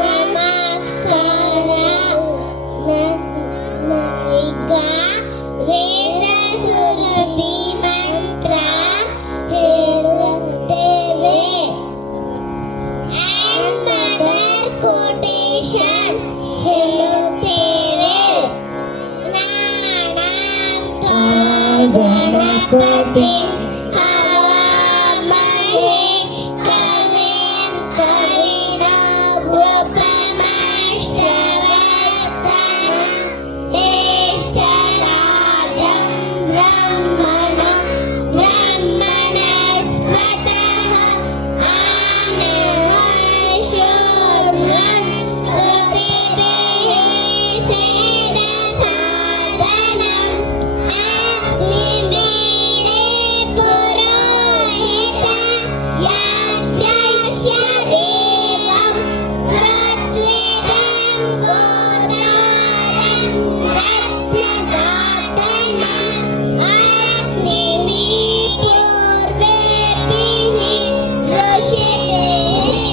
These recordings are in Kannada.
ನಮಸ್ಕಾರ. ಈಗ ವೇದ ಸುರಭಿ ಮಂತ್ರ ಹೇಳುತ್ತೇವೆ. And mother quotation ಹೇಳುತ್ತೇವೆ. ನಾನಾಂತ ಗಣಪತಿ ಹವಾಮಹೇ ಕವಿಂ ಕವಿನಾಭ್ಯುಪಮಶ್ರವಸ್ತಮಂ ಜ್ಯೇಷ್ಠರಾಜಂ ಬ್ರಹ್ಮಣಂ ಬ್ರಹ್ಮಣಸ್ಪತಃ ಆನಶೂರ್ವಂ ಋಷಿಭಿಃ ಸೇದಸಾದನಂ ಅಗ್ನಿವೀಣೆ ಪುರೋಹಿತ ಯಾಜ್ಞಸ್ಯ ದೇವಂ ಋತ್ವಿಜಂ ಗೋದಾರಂ ರತ್ನಗಾತನಂ ಅಗ್ನಿವೀ ಪೂರ್ವೇಭಿಃ ಋಷಿಭಿಃ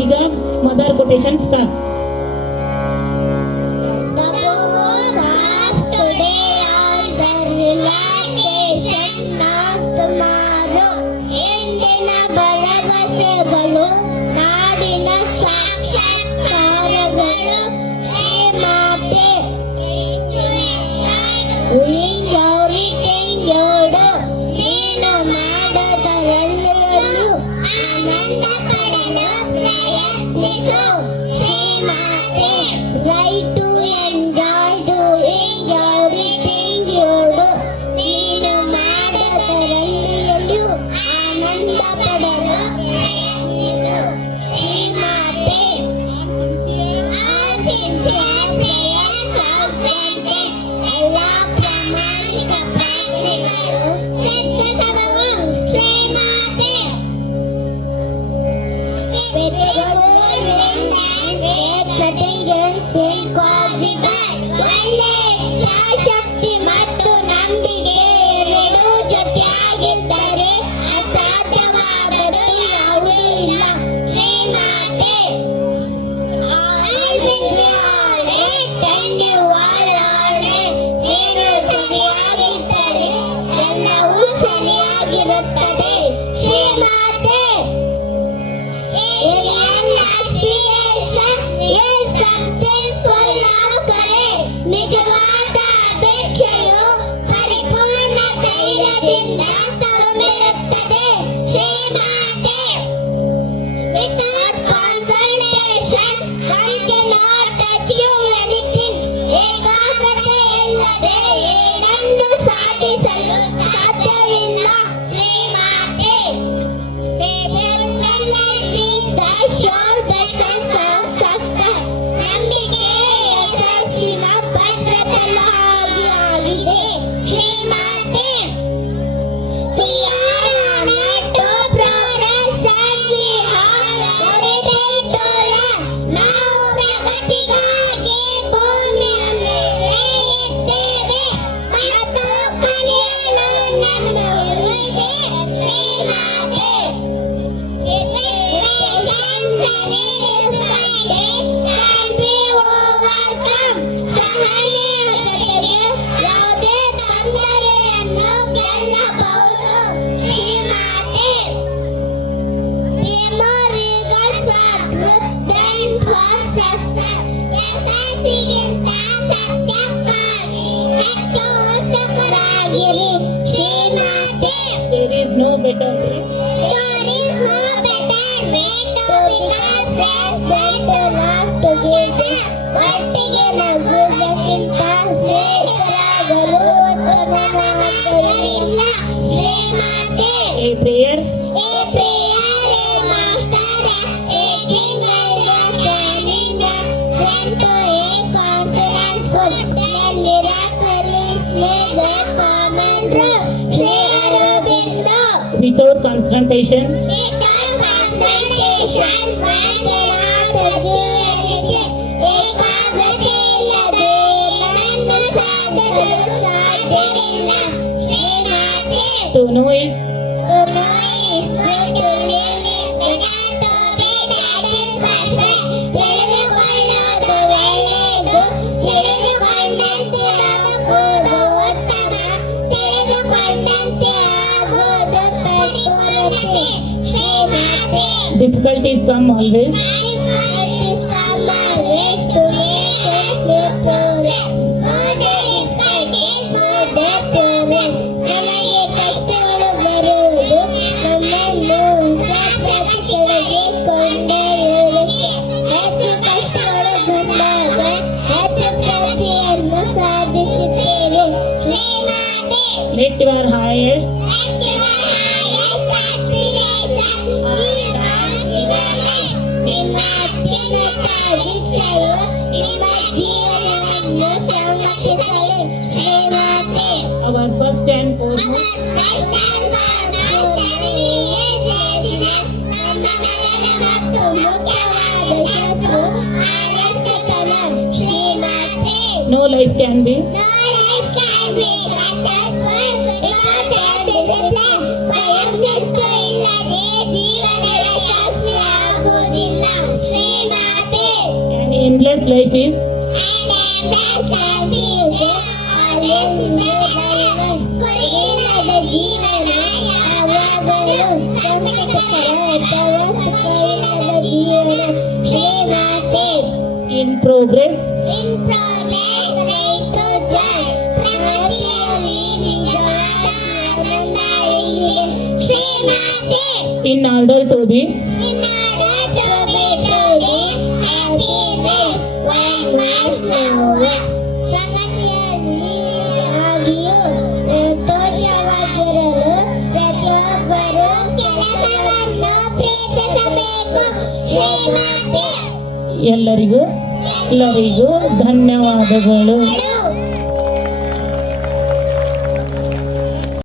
ಈಗ ಮದರ್ ಕೊಟೇಶನ್ ಸ್ಟಾರ್ಟ್. ನಾಡಿನ ಸಾಕ್ಷಾತ್ಕಾರಗಳು ಶ್ರೀಮಾತೆ ನೀನು ಮಾಡದರೆಲ್ಲವನ್ನೂ ಆನಂದ ಪಡಲು ಪ್ರಯತ್ನಿಸು ಶ್ರೀಮಾತೆ. Right to enjoy doing everything you do. ನೀನು ಮಾಡೋದರಲ್ಲಿಯೂ ಆನಂದ ಪಡಲು ಪ್ರಯತ್ನಿಸು ಶ್ರೀಮಾತೆ. ಎಲ್ಲ ಪ್ರಾಮಾಣಿಕ ಪ್ರಾರ್ಥನೆಗಳು ಸಿದ್ಧಿಸದವು ಶ್ರೀಮಾತೆ. ಒಳ್ಳೆ ಇಚ್ಛಾಶಕ್ತಿ ಮತ್ತು ನಂಬಿಕೆ ಎರಡೂ ಜೊತೆಯಾಗಿದ್ದರೆ ಅಸಾಧ್ಯವಾದದ್ದು ಯಾವುದೂ ಇಲ್ಲ ಶ್ರೀಮಾತೆ. ನೀನು ಸರಿಯಾಗಿದ್ದರೆ ಎಲ್ಲವೂ ಸರಿಯಾಗಿರುತ್ತದೆ ಶ್ರೀಮಾತೆ. ನಿಜವಾದ ಅಪೇಕ್ಷೆಯು ಪರಿಪೂರ್ಣ ಧೈರ್ಯದಿಂದ ತುಂಬಿರುತ್ತದೆ Shrimate. Without confrontation, one cannot achieve anything. ಏಕಾಗ್ರತೆ ಇಲ್ಲದೆ ಏನನ್ನು ಸಾಧಿಸಲು ಸಾಧ್ಯವಿಲ್ಲ ಶ್ರೀಮಾತೆ. ನಂಬಿಕೆಯೇ ಯಶಸ್ಸಿನ ಭದ್ರತೆಯಾಗಿದೆ Shrimate. We are on a to progress and we have everything to learn. ನಾವು ಪ್ರಗತಿಗಾಗಿ ಭೂಮಿಯ ಮೇಲೆ ಇದ್ದೇವೆ ಮತ್ತು ಕಲಿಯಲು ನಮ್ಮೊಳಗಿದೆ ಶ್ರೀಮಾತೆ. ಸಹನೆಯ ಯಾವುದೇ ತೊಂದರೆಯನ್ನು ಗೆಲ್ಲಬಹುದು ಶ್ರೀಮಾತೆ. ಯಶಸ್ಸಿಗಿಂತ ಸತ್ಯಕ್ಕಾಗಿ ಹೆಚ್ಚು ಉತ್ಸುಕರಾಗಿರಿ Shrimate. There is no better way. There is no better way to become friends than to love together. ಒಟ್ಟಿಗೆ ನಗುವುದಕ್ಕಿಂತ ಸ್ನೇಹಿತರಾಗಲು ಉತ್ತಮವಾದದ್ದಿಲ್ಲ Shrimate. A prayer. A prayer, a master, a king, and a standing friend to a consonant food. Then miraculous made a common rule. Shri Aurobindo. Without concentration. Without concentration, one cannot achieve anything. ಏಕಾಗ್ರತೆ ಇಲ್ಲದೆ ಏನನ್ನು ಸಾಧಿಸಲು ಸಾಧ್ಯವಿಲ್ಲ Shrimate. To know is To know is good, to live is better, to be satisfied. ತಿಳಿದುಕೊಳ್ಳೋದು ಒಳ್ಳೆಯದು, ತಿಳಿದುಕೊಂಡಂತೆ ಬದುಕುವುದು ಉತ್ತಮ, ತಿಳಿದುಕೊಂಡಂತೆ ಆಗುವುದು ಪರಿಪೂರ್ಣತೆ Shrimate. difficulties come always. Difficulties come always to make us pure. More difficulties, more pure. ನಮಗೆ ಕಷ್ಟಗಳು ಬರುವುದು ನಮ್ಮನ್ನು ಹೊಸ ಪ್ರಗತಿಗಳಿಗೆ ಕೊಂಡೊಯ್ಯುವುದಕ್ಕೆ. ಹೆಚ್ಚು ಕಷ್ಟಗಳು ಬಂದಾಗ ಹೆಚ್ಚು ಪ್ರಗತಿಯನ್ನು ಸಾಧಿಸುತ್ತೇವೆ Shrimate. Let your highest Let your highest aspiration be our ಜೀವನ. ನಿಮ್ಮ ಅತ್ಯುನ್ನತ ಇಚ್ಛೆಯು ನಿಮ್ಮ ಜೀವನವನ್ನು ಸಮ್ಮತಿಸಲು Shrimate. our first and foremost. Our first and foremost ನಮ್ಮ ಮೊದಲ ಮತ್ತು ಮುಖ್ಯವಾದ ಶತ್ರು ಆಲಸ್ಯತನ Shrimate. No life can be. No life can be successful without self-discipline. ಸ್ವಯಂ ಶಿಸ್ತು ಇಲ್ಲದೆ ಜೀವನ ಯಶಸ್ವಿ ಆಗುವುದಿಲ್ಲ Shrimate. An endless life is. ಕೊನೆಯಿಲ್ಲದ ಜೀವನ ಯಾವಾಗಲೂ ಸಂಕಟಕರ ಅಥವಾ ಸುಖವಿಲ್ಲದ ಜೀವನ Shrimate. In progress. In progress, right to joy. ಪ್ರಗತಿಯಲ್ಲಿ ನಿಜವಾದ ಆನಂದ ಇದೆ Shrimate. In order to be In order to be truly happy life, one must love. ಪ್ರಗತಿಯಲ್ಲಿ ಆಗಿಯೂ ಸಂತೋಷವಾಗಿರಲು ಪ್ರತಿಯೊಬ್ಬರು ಕೆಲಸವನ್ನು ಪ್ರೀತಿಸಬೇಕು. ಶ್ರೀಮತಿ ಎಲ್ಲರಿಗೂ ಧನ್ಯವಾದಗಳು.